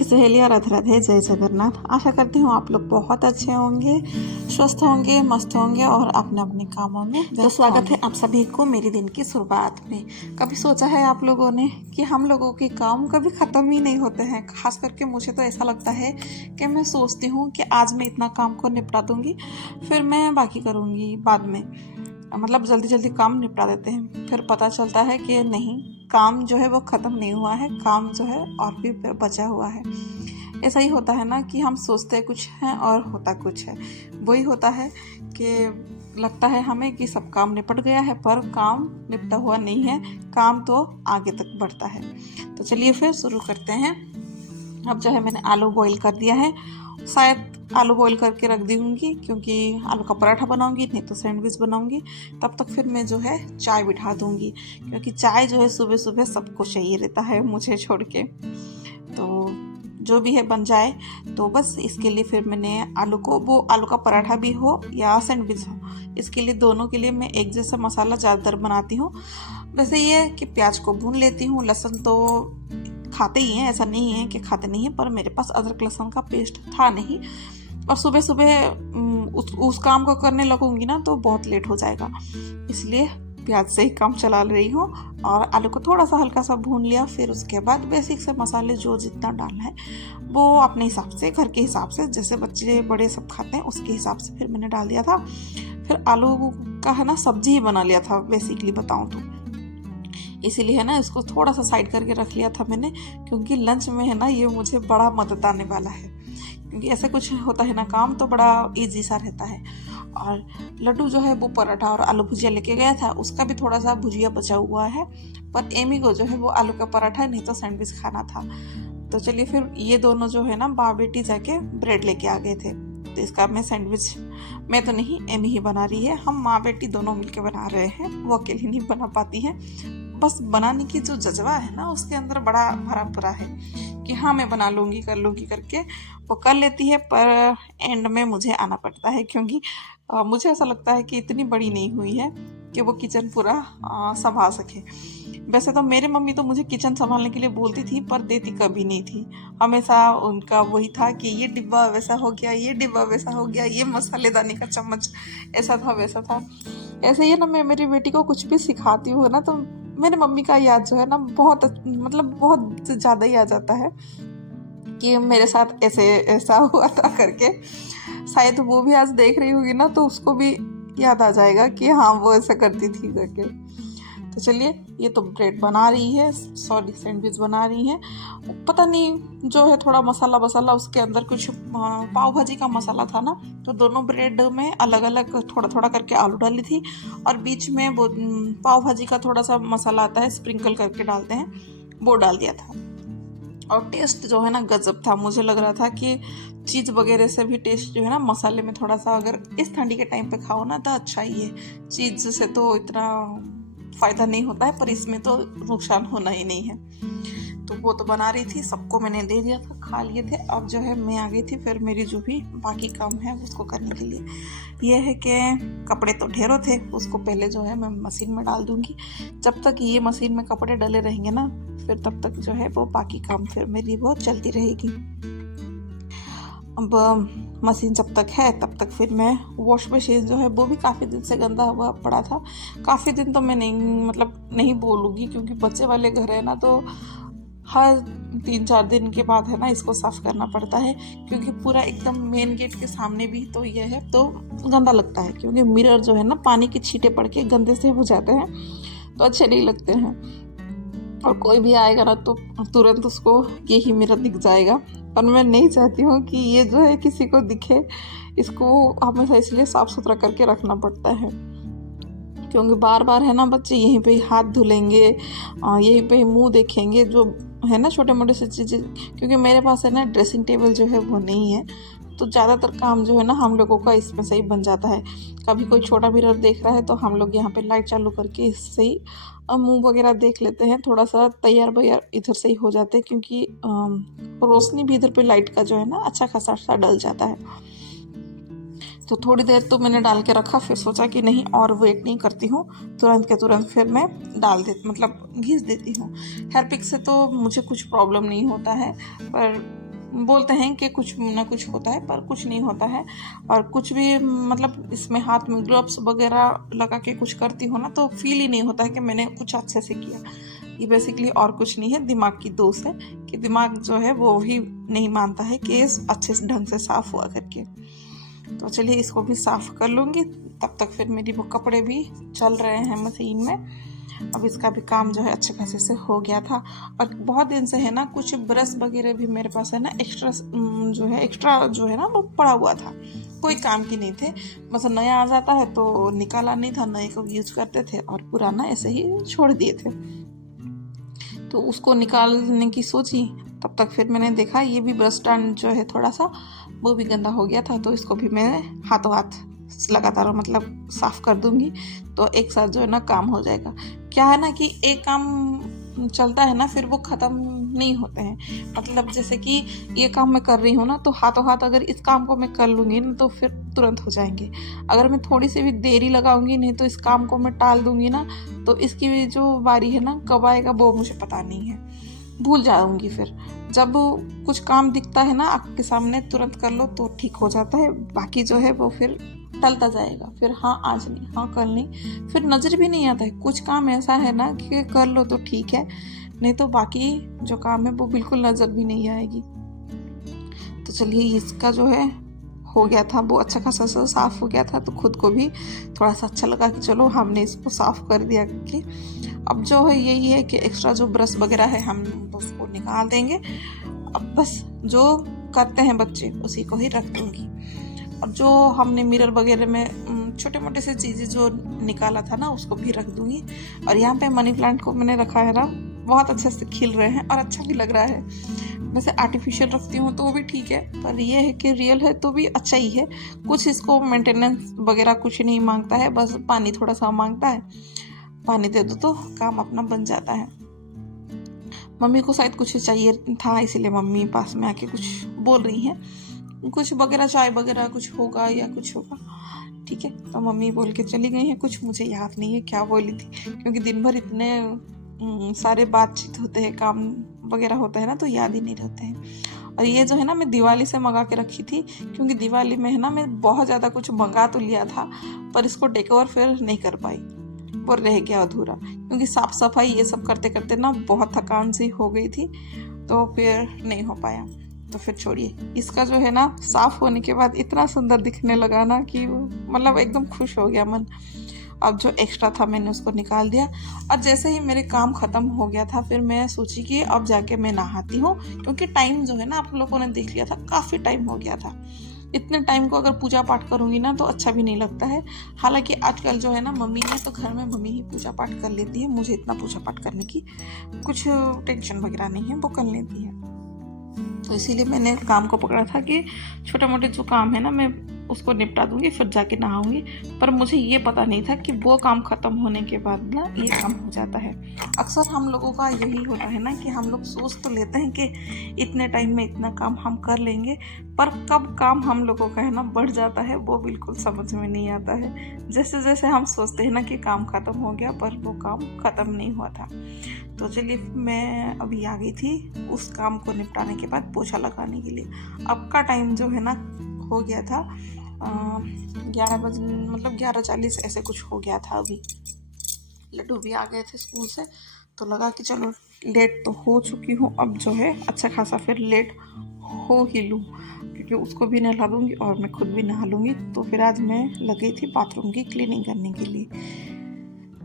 की सहेलियाँ राधे राधे, जय जगन्नाथ। आशा करती हूँ आप लोग बहुत अच्छे होंगे, स्वस्थ होंगे, मस्त होंगे और अपने अपने कामों में। तो स्वागत है आप सभी को मेरे दिन की शुरुआत में। कभी सोचा है आप लोगों ने कि हम लोगों के काम कभी ख़त्म ही नहीं होते हैं। खास करके मुझे तो ऐसा लगता है कि मैं सोचती हूँ कि आज मैं इतना काम को निपटा दूँगी, फिर मैं बाकी करूँगी बाद में। मतलब जल्दी जल्दी काम निपटा देते हैं, फिर पता चलता है कि नहीं, काम जो है वो ख़त्म नहीं हुआ है, काम जो है और भी बचा हुआ है। ऐसा ही होता है ना कि हम सोचते कुछ हैं और होता कुछ है। वही होता है कि लगता है हमें कि सब काम निपट गया है, पर काम निपटा हुआ नहीं है, काम तो आगे तक बढ़ता है। तो चलिए फिर शुरू करते हैं। अब जो है मैंने आलू बॉईल कर दिया है, शायद आलू बॉईल करके रख दूँगी क्योंकि आलू का पराठा बनाऊँगी, नहीं तो सैंडविच बनाऊँगी। तब तक फिर मैं जो है चाय बिठा दूँगी, क्योंकि चाय जो है सुबह सुबह सबको चाहिए रहता है, मुझे छोड़ के। तो जो भी है बन जाए, तो बस इसके लिए फिर मैंने आलू का पराठा भी हो या सैंडविच हो, इसके लिए दोनों के लिए मैं एक जैसा मसाला ज़्यादातर बनाती हूँ। वैसे ये कि प्याज को भून लेती हूँ, लहसुन तो खाते ही हैं, ऐसा नहीं है कि खाते नहीं हैं, पर मेरे पास अदरक लहसुन का पेस्ट था नहीं, और सुबह सुबह उस काम को करने लगूंगी ना तो बहुत लेट हो जाएगा, इसलिए प्याज से ही काम चला रही हूँ। और आलू को थोड़ा सा हल्का सा भून लिया, फिर उसके बाद बेसिक से मसाले जो जितना डालना है वो अपने हिसाब से, घर के हिसाब से, जैसे बच्चे बड़े सब खाते हैं उसके हिसाब से फिर मैंने डाल दिया था। फिर आलू का है ना सब्जी ही बना लिया था बेसिकली बताऊँ तो, इसीलिए है ना इसको थोड़ा सा साइड करके रख लिया था मैंने, क्योंकि लंच में है ना ये मुझे बड़ा मदद आने वाला है, क्योंकि ऐसा कुछ होता है ना काम तो बड़ा इजी सा रहता है। और लड्डू जो है वो पराठा और आलू भुजिया लेके गया था, उसका भी थोड़ा सा भुजिया बचा हुआ है, पर एमी को जो है वो आलू का पराठा नहीं तो सैंडविच खाना था। तो चलिए फिर ये दोनों जो है ना माँ बेटी जाके ब्रेड लेके आ गए थे, तो इसका मैं सैंडविच, मैं तो नहीं, एमी ही बना रही है, हम माँ बेटी दोनों मिलके बना रहे हैं, वो अकेली नहीं बना पाती है। बस बनाने की जो जज्बा है ना उसके अंदर बड़ा भरा पूरा है कि हाँ मैं बना लूँगी कर लूँगी करके वो कर लेती है, पर एंड में मुझे आना पड़ता है, क्योंकि मुझे ऐसा लगता है कि इतनी बड़ी नहीं हुई है कि वो किचन पूरा संभाल सके। वैसे तो मेरे मम्मी तो मुझे किचन संभालने के लिए बोलती थी, पर देती कभी नहीं थी। हमेशा उनका वही था कि ये डिब्बा वैसा हो गया, ये डिब्बा वैसा हो गया, ये मसालेदानी का चम्मच ऐसा था वैसा था। ऐसे ही ना मैं मेरी बेटी को कुछ भी सिखाती हूँ ना तो मेरी मम्मी का याद जो है ना बहुत, मतलब बहुत ज़्यादा ही आ जाता है कि मेरे साथ ऐसे ऐसा हुआ था करके। शायद वो भी आज देख रही होगी ना तो उसको भी याद आ जाएगा कि हाँ वो ऐसा करती थी करके। तो चलिए, ये तो ब्रेड बना रही है, सॉरी सैंडविच बना रही है। पता नहीं जो है थोड़ा मसाला वसाला उसके अंदर कुछ पाव भाजी का मसाला था ना, तो दोनों ब्रेड में अलग अलग थोड़ा थोड़ा करके आलू डाली थी, और बीच में वो पाव भाजी का थोड़ा सा मसाला आता है स्प्रिंकल करके डालते हैं, वो डाल दिया था। और टेस्ट जो है ना गजब था, मुझे लग रहा था कि चीज़ वगैरह से भी टेस्ट जो है ना मसाले में थोड़ा सा, अगर इस ठंडी के टाइम पे खाओ ना तो अच्छा ही है। चीज़ से तो इतना फ़ायदा नहीं होता है, पर इसमें तो नुकसान होना ही नहीं है। तो वो तो बना रही थी, सबको मैंने दे दिया था, खा लिए थे। अब जो है मैं आ गई थी फिर मेरी जो भी बाकी काम है उसको करने के लिए। ये है कि कपड़े तो ढेरों थे, उसको पहले जो है मैं मशीन में डाल दूँगी। जब तक ये मशीन में कपड़े डले रहेंगे ना, फिर तब तक जो है वो बाकी काम फिर मेरी वो चलती रहेगी। अब मशीन जब तक है तब तक फिर मैं वॉश मशीन जो है वो भी काफ़ी दिन से गंदा हुआ पड़ा था। काफ़ी दिन तो मैं नहीं, मतलब नहीं बोलूँगी, क्योंकि बच्चे वाले घर है ना तो हर 3-4 दिन के बाद है ना इसको साफ़ करना पड़ता है, क्योंकि पूरा एकदम मेन गेट के सामने भी तो ये है तो गंदा लगता है, क्योंकि मिरर जो है ना पानी की छींटे पड़ के गंदे से हो जाते हैं तो अच्छे नहीं लगते हैं। और कोई भी आएगा ना तो तुरंत उसको यही मिरर दिख जाएगा, पर मैं नहीं चाहती हूँ कि ये जो है किसी को दिखे। इसको हमेशा इसलिए साफ़ सुथरा करके रखना पड़ता है, क्योंकि बार बार है ना बच्चे यहीं पे ही हाथ धुलेंगे, यहीं पे ही मुंह देखेंगे, जो है ना छोटे मोटे से चीज़ें। क्योंकि मेरे पास है ना ड्रेसिंग टेबल जो है वो नहीं है, तो ज़्यादातर काम जो है ना हम लोगों का इसमें से ही बन जाता है। कभी कोई छोटा मिरर देख रहा है तो हम लोग यहाँ पे लाइट चालू करके इससे ही मुंह वगैरह देख लेते हैं, थोड़ा सा तैयार वैयार इधर से ही हो जाते हैं, क्योंकि रोशनी भी इधर पे लाइट का जो है ना अच्छा खासा सा डल जाता है। तो थोड़ी देर तो मैंने डाल के रखा, फिर सोचा कि नहीं और वेट नहीं करती हूँ, तुरंत के तुरंत फिर मैं डाल देती, मतलब घिस देती हूँ। हेयरपिक से तो मुझे कुछ प्रॉब्लम नहीं होता है, पर बोलते हैं कि कुछ ना कुछ होता है, पर कुछ नहीं होता है। और कुछ भी मतलब इसमें हाथ में ग्लव्स वगैरह लगा के कुछ करती हो ना, तो फील ही नहीं होता है कि मैंने कुछ अच्छे से किया। ये बेसिकली और कुछ नहीं है, दिमाग की दोष है कि दिमाग जो है वो भी नहीं मानता है कि अच्छे से ढंग से साफ हुआ करके। तो चलिए इसको भी साफ कर लूँगी, तब तक फिर मेरी वो कपड़े भी चल रहे हैं मशीन में। अब इसका भी काम जो है अच्छे खासे से हो गया था। और बहुत दिन से है ना कुछ ब्रश वगैरह भी मेरे पास है ना एक्स्ट्रा जो है ना वो पड़ा हुआ था, कोई काम की नहीं थे। बस नया आ जाता है तो निकाला नहीं था, नए को यूज करते थे और पुराना ऐसे ही छोड़ दिए थे। तो उसको निकालने की सोची, तब तक फिर मैंने देखा ये भी ब्रश स्टैंड जो है थोड़ा सा वो भी गंदा हो गया था, तो इसको भी मैं हाथों हाथ लगातार मतलब साफ कर दूंगी, तो एक साथ जो है ना काम हो जाएगा। क्या है ना कि एक काम चलता है ना फिर वो ख़त्म नहीं होते हैं। मतलब जैसे कि ये काम मैं कर रही हूँ ना, तो हाथों हाथ अगर इस काम को मैं कर लूँगी ना तो फिर तुरंत हो जाएंगे। अगर मैं थोड़ी सी भी देरी लगाऊंगी नहीं तो इस काम को मैं टाल दूंगी ना, तो इसकी जो बारी है ना कब आएगा वो मुझे पता नहीं है, भूल जाऊंगी। फिर जब कुछ काम दिखता है ना आपके सामने तुरंत कर लो तो ठीक हो जाता है, बाकी जो है वो फिर टलता जाएगा। फिर हाँ आज नहीं, हाँ कल नहीं, फिर नज़र भी नहीं आता है। कुछ काम ऐसा है ना कि कर लो तो ठीक है, नहीं तो बाकी जो काम है वो बिल्कुल नज़र भी नहीं आएगी। तो चलिए इसका जो है हो गया था, वो अच्छा खासा सा साफ हो गया था, तो खुद को भी थोड़ा सा अच्छा लगा कि चलो हमने इसको साफ कर दिया करके। अब जो है यही है कि एक्स्ट्रा जो ब्रश वगैरह है हम उसको निकाल देंगे। अब बस जो करते हैं बच्चे उसी को ही रख दूंगी। और जो हमने मिरर वगैरह में छोटे मोटे से चीज़ें जो निकाला था ना उसको भी रख दूंगी। और यहाँ पे मनी प्लांट को मैंने रखा है ना, बहुत अच्छे से खिल रहे हैं और अच्छा भी लग रहा है। वैसे आर्टिफिशियल रखती हूँ तो भी ठीक है, पर ये है कि रियल है तो भी अच्छा ही है। कुछ इसको मेंटेनेंस वगैरह कुछ नहीं मांगता है, बस पानी थोड़ा सा मांगता है, पानी दे दो तो काम अपना बन जाता है। मम्मी को शायद कुछ चाहिए था, इसीलिए मम्मी पास में आके कुछ बोल रही हैं, कुछ वगैरह चाय वगैरह कुछ होगा या कुछ होगा, ठीक है। तो मम्मी बोल के चली गई हैं, कुछ मुझे याद नहीं है क्या बोली थी, क्योंकि दिन भर इतने सारे बातचीत होते हैं, काम वगैरह होता है ना, तो याद ही नहीं रहते हैं। और ये जो है ना मैं दिवाली से मंगा के रखी थी, क्योंकि दिवाली में है ना मैं बहुत ज़्यादा कुछ मंगा तो लिया था, पर इसको डेकोर फिर नहीं कर पाई, वो रह गया अधूरा, क्योंकि साफ सफाई ये सब करते करते ना बहुत थकान सी हो गई थी, तो फिर नहीं हो पाया। तो फिर छोड़िए, इसका जो है ना साफ होने के बाद इतना सुंदर दिखने लगा ना कि मतलब एकदम खुश हो गया मन। अब जो एक्स्ट्रा था मैंने उसको निकाल दिया। और जैसे ही मेरे काम ख़त्म हो गया था फिर मैं सोची कि अब जाके मैं नहाती हूँ, क्योंकि टाइम जो है ना आप लोगों ने देख लिया था, काफ़ी टाइम हो गया था। इतने टाइम को अगर पूजा पाठ करूँगी ना तो अच्छा भी नहीं लगता है। हालांकि आजकल जो है ना मम्मी है तो घर में मम्मी ही पूजा पाठ कर लेती है, मुझे इतना पूजा पाठ करने की कुछ टेंशन वगैरह नहीं है, वो कर लेती है। तो इसीलिए मैंने काम को पकड़ा था कि छोटे मोटे जो काम है ना मैं उसको निपटा दूंगी फिर जाके नहाऊंगी। पर मुझे ये पता नहीं था कि वो काम ख़त्म होने के बाद ना ये काम हो जाता है। अक्सर हम लोगों का यही होता है ना कि हम लोग सोच तो लेते हैं कि इतने टाइम में इतना काम हम कर लेंगे, पर कब काम हम लोगों का है ना बढ़ जाता है वो बिल्कुल समझ में नहीं आता है। जैसे जैसे हम सोचते हैं ना कि काम ख़त्म हो गया, पर वो काम ख़त्म नहीं हुआ था। तो चलिए मैं अभी आ गई थी उस काम को निपटाने के बाद पोछा लगाने के लिए। अब का टाइम जो है ना हो गया था 11 बजे, मतलब 11:40 ऐसे कुछ हो गया था। अभी लड्डू भी आ गए थे स्कूल से, तो लगा कि चलो लेट तो हो चुकी हूँ, अब जो है अच्छा खासा फिर लेट हो ही लूँ, क्योंकि उसको भी नहला दूँगी और मैं खुद भी नहा लूँगी। तो फिर आज मैं लगी थी बाथरूम की क्लीनिंग करने के लिए।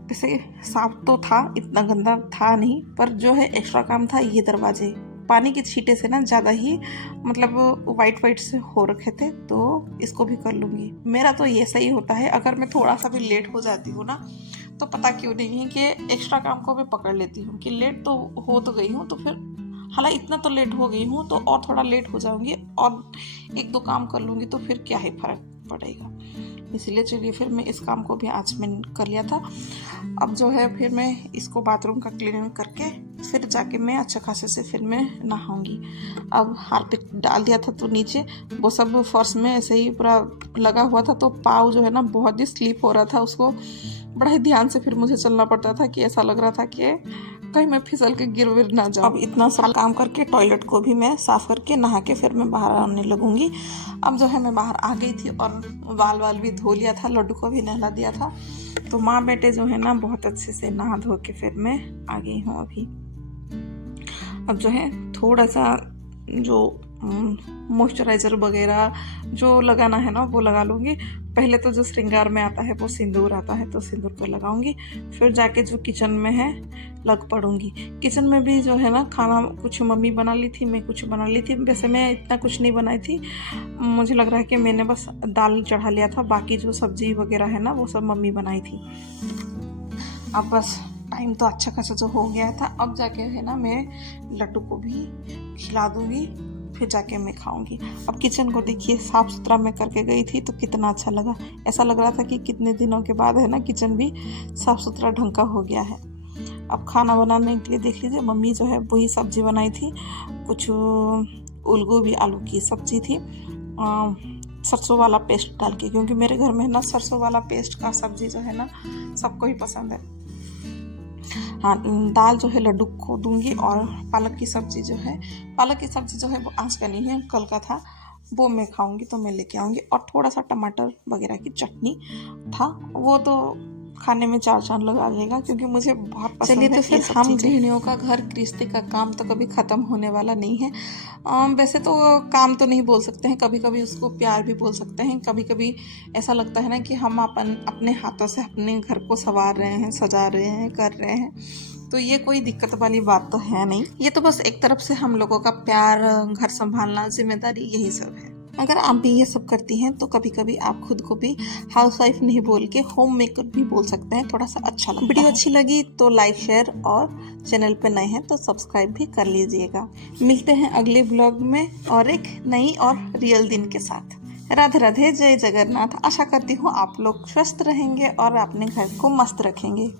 वैसे साफ तो था, इतना गंदा था नहीं, पर जो है एक्स्ट्रा काम था ये दरवाजे पानी के छींटे से ना ज़्यादा ही मतलब वाइट वाइट से हो रखे थे, तो इसको भी कर लूँगी। मेरा तो ये सही होता है, अगर मैं थोड़ा सा भी लेट हो जाती हूँ ना तो पता क्यों नहीं है कि एक्स्ट्रा काम को मैं पकड़ लेती हूँ कि लेट तो हो तो गई हूँ, तो फिर हालांकि इतना तो लेट हो गई हूँ तो और थोड़ा लेट हो जाऊँगी और 1-2 काम कर लूँगी तो फिर क्या ही फ़र्क पड़ेगा। इसीलिए चलिए फिर मैं इस काम को भी आज मैंने कर लिया था। अब जो है फिर मैं इसको बाथरूम का क्लीनिंग करके फिर जाके मैं अच्छा खासे से फिर मैं नहाऊंगी। अब हार्पिक डाल दिया था तो नीचे वो सब फर्श में ऐसे ही पूरा लगा हुआ था, तो पाँव जो है ना बहुत ही स्लिप हो रहा था, उसको बड़ा ही ध्यान से फिर मुझे चलना पड़ता था कि ऐसा लग रहा था कि कहीं मैं फिसल के गिर विर ना जाऊँ। अब इतना सारा काम करके टॉयलेट को भी मैं साफ करके नहा के फिर मैं बाहर आने लगूंगी। अब जो है मैं बाहर आ गई थी और बाल भी धो लिया था, लड्डू को भी नहला दिया था। तो माँ बेटे जो है ना बहुत अच्छे से नहा धो के फिर मैं आ गई हूँ अभी। अब जो है थोड़ा सा जो मॉइस्चराइज़र वगैरह जो लगाना है ना वो लगा लूँगी। पहले तो जो श्रृंगार में आता है वो सिंदूर आता है, तो सिंदूर को लगाऊंगी, फिर जाके जो किचन में है लग पड़ूंगी। किचन में भी जो है ना खाना कुछ मम्मी बना ली थी, मैं कुछ बना ली थी। वैसे मैं इतना कुछ नहीं बनाई थी, मुझे लग रहा है कि मैंने बस दाल चढ़ा लिया था, बाकी जो सब्जी वगैरह है ना वो सब मम्मी बनाई थी। अब बस टाइम तो अच्छा खासा जो हो गया था, अब जाके है ना मैं लड्डू को भी खिला दूँगी, फिर जाके मैं खाऊंगी। अब किचन को देखिए साफ़ सुथरा मैं करके गई थी तो कितना अच्छा लगा। ऐसा लग रहा था कि कितने दिनों के बाद है ना किचन भी साफ़ सुथरा ढंग का हो गया है। अब खाना बनाने के लिए देख लीजिए मम्मी जो है वही सब्ज़ी बनाई थी, कुछ उलगोभी आलू की सब्ज़ी थी, सरसों वाला पेस्ट डाल के, क्योंकि मेरे घर में ना सरसों वाला पेस्ट का सब्ज़ी जो है ना सबको ही पसंद है। हाँ, दाल जो है लड्डू को दूंगी, और पालक की सब्ज़ी जो है वो आज का नहीं है, कल का था, वो मैं खाऊंगी तो मैं लेके आऊँगी। और थोड़ा सा टमाटर वगैरह की चटनी था, वो तो खाने में 4 चांद लगा देगा, क्योंकि मुझे बहुत पसंद है। चलिए तो फिर हम गृहिणियों का घर गृहस्थी का काम तो कभी ख़त्म होने वाला नहीं है। वैसे तो काम तो नहीं बोल सकते हैं, कभी कभी उसको प्यार भी बोल सकते हैं। कभी कभी ऐसा लगता है ना कि हम अपने हाथों से अपने घर को संवार रहे हैं, सजा रहे हैं, कर रहे हैं, तो ये कोई दिक्कत वाली बात तो है नहीं। ये तो बस एक तरफ से हम लोगों का प्यार, घर संभालना, जिम्मेदारी, यही सब है। अगर आप भी ये सब करती हैं तो कभी कभी आप खुद को भी हाउसवाइफ नहीं बोल के होम मेकर भी बोल सकते हैं, थोड़ा सा अच्छा लगता है। वीडियो अच्छी लगी तो लाइक, शेयर, और चैनल पे नए हैं तो सब्सक्राइब भी कर लीजिएगा। मिलते हैं अगले ब्लॉग में और एक नई और रियल दिन के साथ। राधे राधे, जय जगन्नाथ। आशा करती हूँ आप लोग स्वस्थ रहेंगे और अपने घर को मस्त रखेंगे।